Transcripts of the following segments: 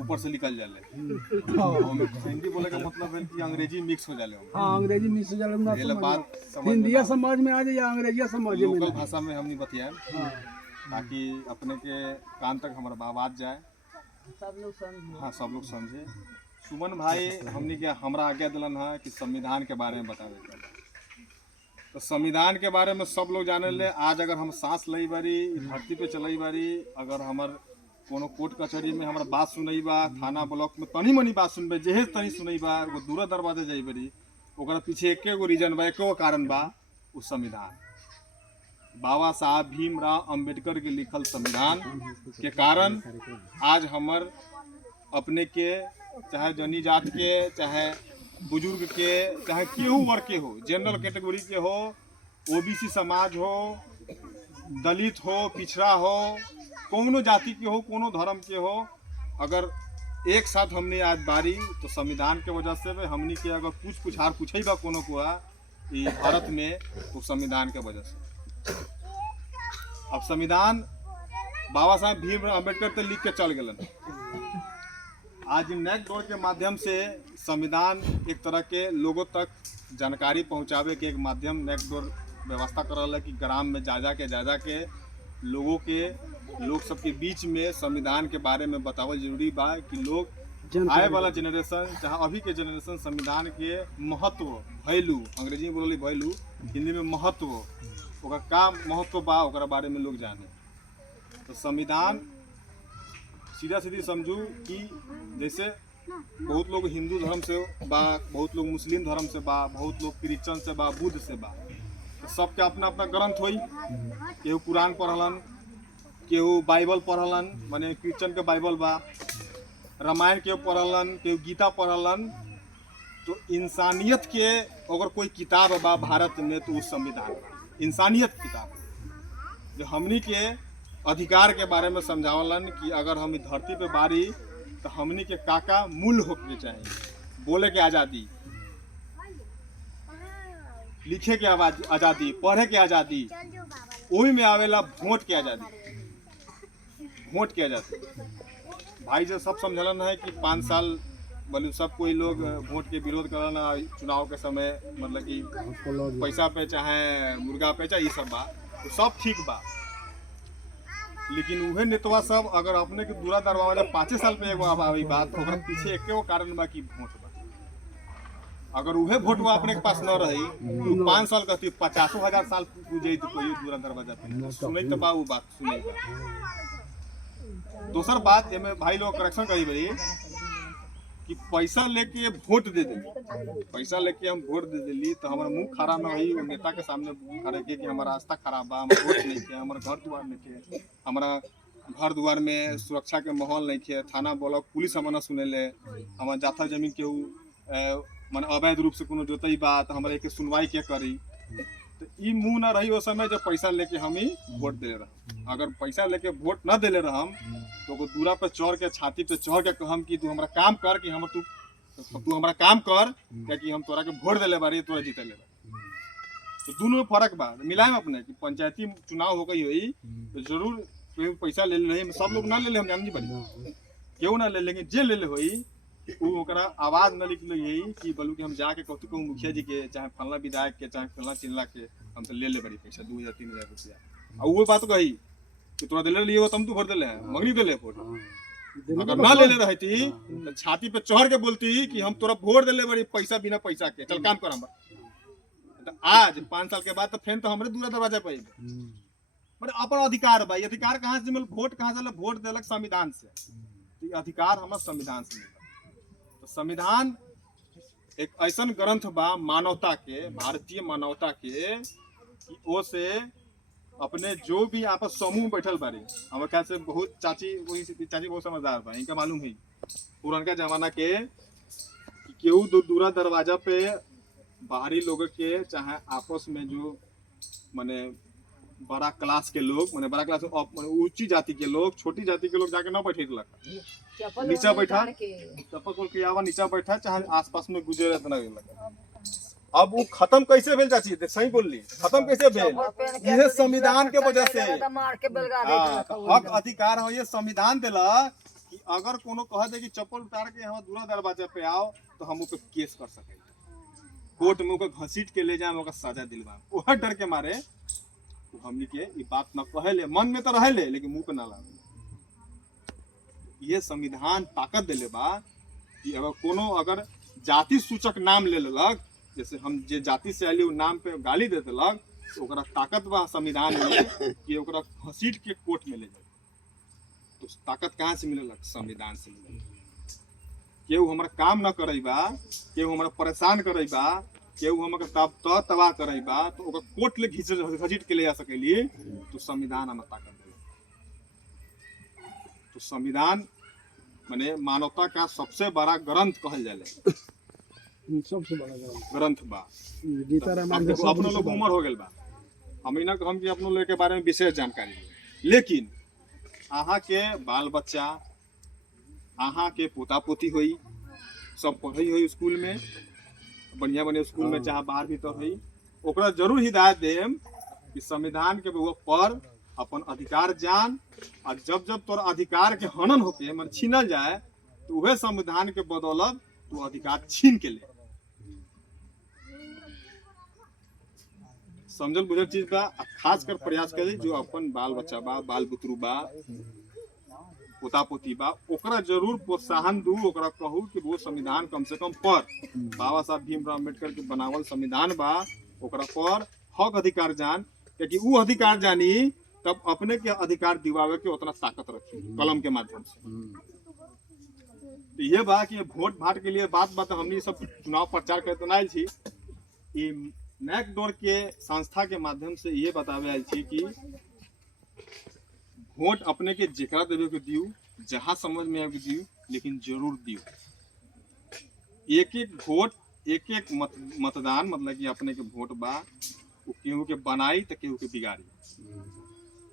ऊपर से निकल जाले। हिंदी बोले का मतलब है कि अंग्रेजी मिक्स हो जाले। हाँ, अंग्रेजी मिक्स हो जाले ना ये बात हिंदी समझ में आ जाए या अंग्रेजी समझ में। लोकल भाषा में हमने बताया ताकि अपने के कान तक हमारा आवाज जाए, सब लोग समझे। हाँ, सब लोग समझे। सुमन भाई हमने के हमरा आज्ञा दिलन है कि संविधान के बारे में बतावे। तो संविधान के बारे में सब लोग जाने ले। आज अगर हम सांस लई बारी, धरती पे चलई बारी, अगर हमार कोनो कोर्ट कचहरी में हमारा बात सुनई बा, थाना ब्लॉक में तनी मनी बात सुनबे, जेहे तनी सुनई बा, वो दूर दरवाजे जाई बारी, ओकरा पीछे एके गो रीजन बा, एके गो कारण बा, वो संविधान। बाबा साहब भीमराव अंबेडकर के लिखल संविधान के कारण आज हमर अपने के चाहे जनी जात के, चाहे बुजुर्ग के, चाहे केहू वर्ग के हो, जनरल कैटेगरी के हो, ओबीसी समाज हो, दलित हो, पिछड़ा हो, कोनो जाति के हो, कोनो धर्म के हो, अगर एक साथ हमने आज बारी तो संविधान के वजह से हमनी के अगर कुछ हार पूछे बा कोनो को ये भारत में तो संविधान के वजह से। अब संविधान बाबा साहब भीमराव अम्बेडकर तो लिख के चल गए। आज नेट डोर के माध्यम से संविधान एक तरह के लोगों तक जानकारी पहुंचावे के एक माध्यम नेट डोर व्यवस्था कर रहा है कि ग्राम में जा के लोग सबके बीच में संविधान के बारे में बतावल जरूरी बा कि लोग आए वाला जनरेशन, चाहे अभी के जनरेशन संविधान के महत्व, वैल्यू, अंग्रेजी में बोली वैल्यू, हिंदी में महत्व, ओकर का महत्व बा ओकरा बारे में लोग जाने। तो संविधान सीधा सीधी समझू कि जैसे बहुत लोग हिंदू धर्म से बा, बहुत लोग मुस्लिम धर्म से बा, बहुत लोग क्रिश्चियन से बा, बुद्ध से बा, तो सबके अपना अपना ग्रंथ होई। केहू कुरान पढ़लन, केहू बाइबल पढ़लन, माने क्रिश्चियन के बाइबल बा, रामायण केहू पढ़लन, केहू गीता पढ़लन। तो इंसानियत के अगर कोई किताब बा भारत में तो उस संविधान इंसानियत किताब जो हमनी के अधिकार के बारे में समझावलन कि अगर हम धरती पे बारी तो हमनी के काका मूल होके चाहिए। बोले के आज़ादी, लिखे के आज़ादी, पढ़े के आज़ादी, वही में आवेला वोट के आज़ादी। वोट के आज़ादी भाई जो सब समझलन है कि 5 साल बोले सब कोई लोग वोट के विरोध करना चुनाव के समय, मतलब कि पैसा पे चाहे मुर्गा पे चाहे ये सब बा, तो सब ठीक बा। लेकिन उहे नेतवा सब अगर अपने के दूरा दरवाजा 5 साल पे एगो आवी बात तो ओकरा पीछे एके गो कारण बा कि वोट बा। अगर उहे वोटवा अपने के पास न रही तो 5 साल कहती 50,000 साल पूजे तो कोई दूरा दरवाजा पे सुनई तो बा, वो बात सुनई बा। दूसर बात एमे भाई लोग करेक्शन करी बड़ी कि पैसा लेके वोट दे दे, पैसा लेके हम वोट दे दिली तो हमारा मुंह खराब ना हुई नेता के सामने खड़े के कि हमारा रास्ता खराब बा, हमारा वोट नहीं के, हमारा घर द्वार नहीं के, हमारा घर द्वार में सुरक्षा के माहौल नहीं के, थाना ब्लॉक पुलिस हमारा सुने ले, हमारा जाथा जमीन के मन अवैध रूप से कोनो जोतई बा तो हमारे के सुनवाई के करी। तो ई मुंह ना रही उस समय जब पैसा लेके हम ही वोट दे रहा। अगर पैसा लेके वोट न दे रहम तो वो दूरा पे चढ़ के, छाती पे चढ़ के कहम कि तू हमारा काम कर, कि हम तू हमारा काम कर, कि हम तोरा के वोट देले बारी, तोरा जीते ले। तो दोनों फर्क बा मिलाएम अपने कि पंचायती चुनाव हो गई हुई तो जरूर पैसा ले ले, सब लोग ना ले ले, हम जान जी बड़ी क्यों ना ले, लेकिन जे ले ले हुई वो ओकरा आवाज न निकले यही कि बोलू कि हम जाके कहतू कहूँ मुखिया जी के, चाहे फलना विधायक के, चाहे फलना चिल्ला के हम तो ले ले बड़ी पैसा 2,000-3,000 रुपया। और वो बात कही कि तोरा दिले लिए तुम तो भर दिले हैं, मंगनी दिले वोट। अगर ना ले ले रहती तो छाती पे चढ़ के बोलती कि हम तोरा वोट दिले बड़ी पैसा बिना पैसा के, चल काम कर। तो आज 5 साल के बाद तो फिर तो हमारे दूरा दरवाजा पे अपन अधिकार भाई, अधिकार कहाँ से मिल, वोट कहाँ से, वोट दिलक संविधान से, तो अधिकार हमारे संविधान से मिला। तो संविधान एक ऐसा ग्रंथ बा मानवता के, भारतीय मानवता के, कि ओ से अपने जो भी आपस समूह बैठल बारी, हमारे ख्याल से बहुत चाची बहुत समझदार बा, इनका मालूम है पुरानका जमाना के कि केहू दूरा दरवाजा पे बाहरी लोग के, चाहे आपस में जो माने बड़ा क्लास के लोग, माने बड़ा क्लास ऊंची जाति के लोग, छोटी जाति के लोग जाके ना बैठे नीचा बैठा, चप्पल खोल के आवा नीचा बैठा, चाहे आसपास में गुजरे ना लगा। अब वो खत्म कैसे भेल चाची, सही बोलली, खत्म कैसे भेल, ये संविधान के वजह से। हक अधिकार हो ये संविधान दिला कि अगर कोनो कह दे कि चप्पल उतार के हम दूसरा दरवाजा पे आओ तो हम ऊपर केस कर सके, कोर्ट में ओकर घसीट के ले जाए, ओकर सजा दिलवा। ओह डर के मारे हमनी के ये बात न कहेले, मन में तो रहेले लेकिन मुंह पे ना लागे। ये संविधान ताकत देले बा कि अगर कोनो अगर जाति सूचक नाम ले लेलक, जैसे हम जे जाति से आइली नाम पे गाली दे देलक, तो ओकरा ताकत बा संविधान में कि ओकरा घसीट के कोर्ट में ले जाए। तो ताकत कहाँ से मिलेलक? संविधान से मिलेलक। केहू हमारा काम न करेबा, केहू हमारा परेशान करेबा, केहू हमारा तबाह करेबा, तो ओकर कोर्ट ले घसीट के ले जा सकेली। तो संविधान हमें ताकत देला। तो संविधान माने मानवता का सबसे बड़ा ग्रंथ कहल जाले, सबसे बड़ा ग्रंथ बा। गीता रामायण अपने लोग उम्र हो गेल बा, हम इना हम कि अपने लोग के बारे में विशेष जानकारी ले। लेकिन अहाँ के बाल बच्चा, अहाँ के पोता पोती होई, सब पढ़ई होई स्कूल में, बढ़िया बढ़िया स्कूल में चाहे बाहर भीतर होई, ओकरा जरूर हिदायत देम कि संविधान के वो पढ़, अपन अधिकार जान, और जब जब तोर अधिकार के हनन होके मन छीनल जाए तो वह संविधान के बदौलत तू अधिकार छीन के ले। समझल बुझल चीज बा। खास कर प्रयास करे जो अपन बाल बच्चा बा, बाल बुतरू बा, पोता पोती बा, ओकरा जरूर प्रोत्साहन दू, ओकरा कहू कि वो संविधान कम से कम पढ़। बाबा साहब भीमराव अम्बेडकर के बनावल संविधान बा, ओकरा पढ़, हक अधिकार जान, क्योंकि वो अधिकार जानी तब अपने के अधिकार दिवावे के उतना ताकत रखी कलम के माध्यम से। तो ये बा कि वोट भाट के लिए बात हमनी सब चुनाव प्रचार करते ना छी, मैकडोर के संस्था के माध्यम से ये बतावे आयल छी कि वोट अपने के जेकरा देवे के दियो, जहां समझ में आवे दियो, लेकिन जरूर दियो। एक एक वोट, एक एक मतदान, मतलब कि अपने के वोट बा, वो केहू के बनाई तो केहू के बिगाड़ी।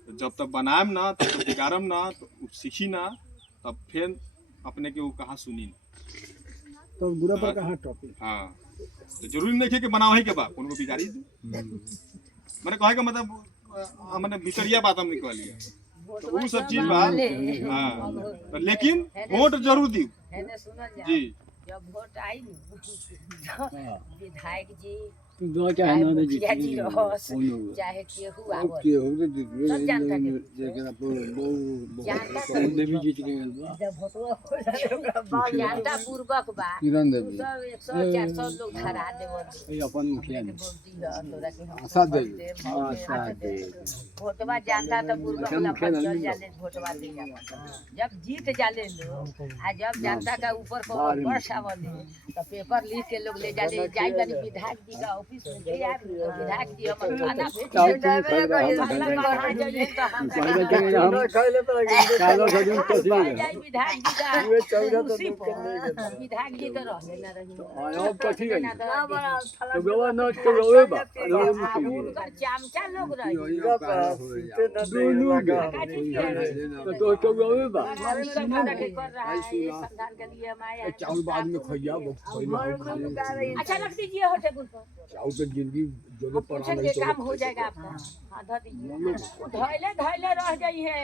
तो जब तक बनाएम ना, तब तक बिगाड़म ना, तो सीखी ना, तब फिर अपने के वो कहा सुनी ना, तो बुरा पर कहाँ टॉपिक। हाँ, तो जरूरी नहीं है कि बनाओ ही के बा उनको बिगाड़ी दे। मैंने कहा कि मतलब हमने भीतरिया बात हम निकल लिया, तो वो सब चीज बा। हाँ, लेकिन वोट जरूर दी जी। जब वोट आई विधायक जी जो चाहे ना जी, चाहे केहू आवत, सब जानता के देवी जीत गए जब भोटवा जनता पूर्वक बा, किरण देवी सब 100-400 लोग धरा देवल। ये अपन मुखिया ने तोरा के हम आशा दे, आशा दे भोटवा जानता तो पूर्वक लफड़ चल जाले, भोटवा दे जब जीत जाले लोग, आ जब जनता का ऊपर को वर्ष आवले तो पेपर लिख के लोग ले जाले, जाई बानी विधायक जी का ऑफिस में ले आ, विधायक जी हम खाना भेज विधायक जी तो रहले ना रही चामचा लोग चावल बाद में खाइया। अच्छा रख दीजिए हो टेबल पर, चावल तो जिंदगी जो पर के काम हो जाएगा आपका। हाँ धर दीजिए, धैले रह जाई है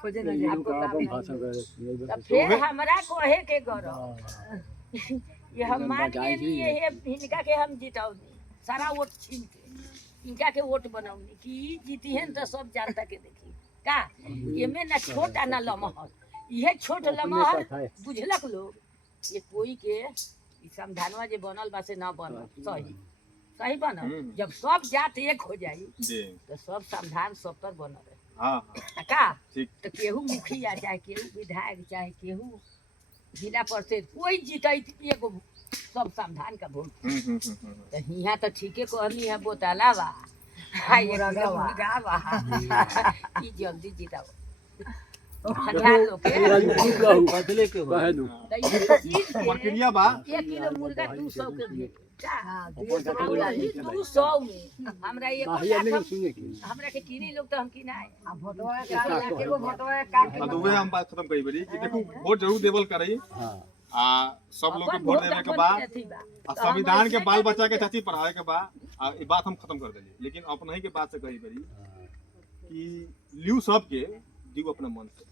खोजे ना आपको काम। फिर हमरा कोहे के गरो ये हम मान के लिए है इनका के हम जिताऊनी, सारा वोट छीन के इनका के वोट बनाऊनी कि जीती है तो सब जनता के देखी का ये में ना छोटा ना लमहर, ये छोट लमहर बुझलक लोग। ये कोई के संविधानवा जे बनल बा से ना बनल, सही बनल। जब सब जात एक हो जाई तो सब संविधान सब पर बनल है। हाँ, का तो केहू मुखिया चाहे केहू विधायक चाहे केहू जिला परिषद कोई जीतई एगो सब संविधान का वोट। तो यहाँ तो ठीके कहनी है बोतला बा ई जल्दी जिताओ प्रक्रिया बा। 1 किलो मुर्गा 200 के भेट 200 में हमरा एक हमरा के किनी लोग तो हम की ना भोटवा के को भोटवा का तो वे हम बात खत्म करी बड़ी कि देखो वोट जरूर देवल करई। सब लोग के वोट देवे के बाद संविधान के बाल बच्चा के चाची पढ़ावे के बाद ये बात हम खत्म कर देली। लेकिन अपना ही के बात से कही बड़ी कि लियो सब के दियो अपने मन से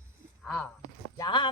हाँ जहाँ हमरा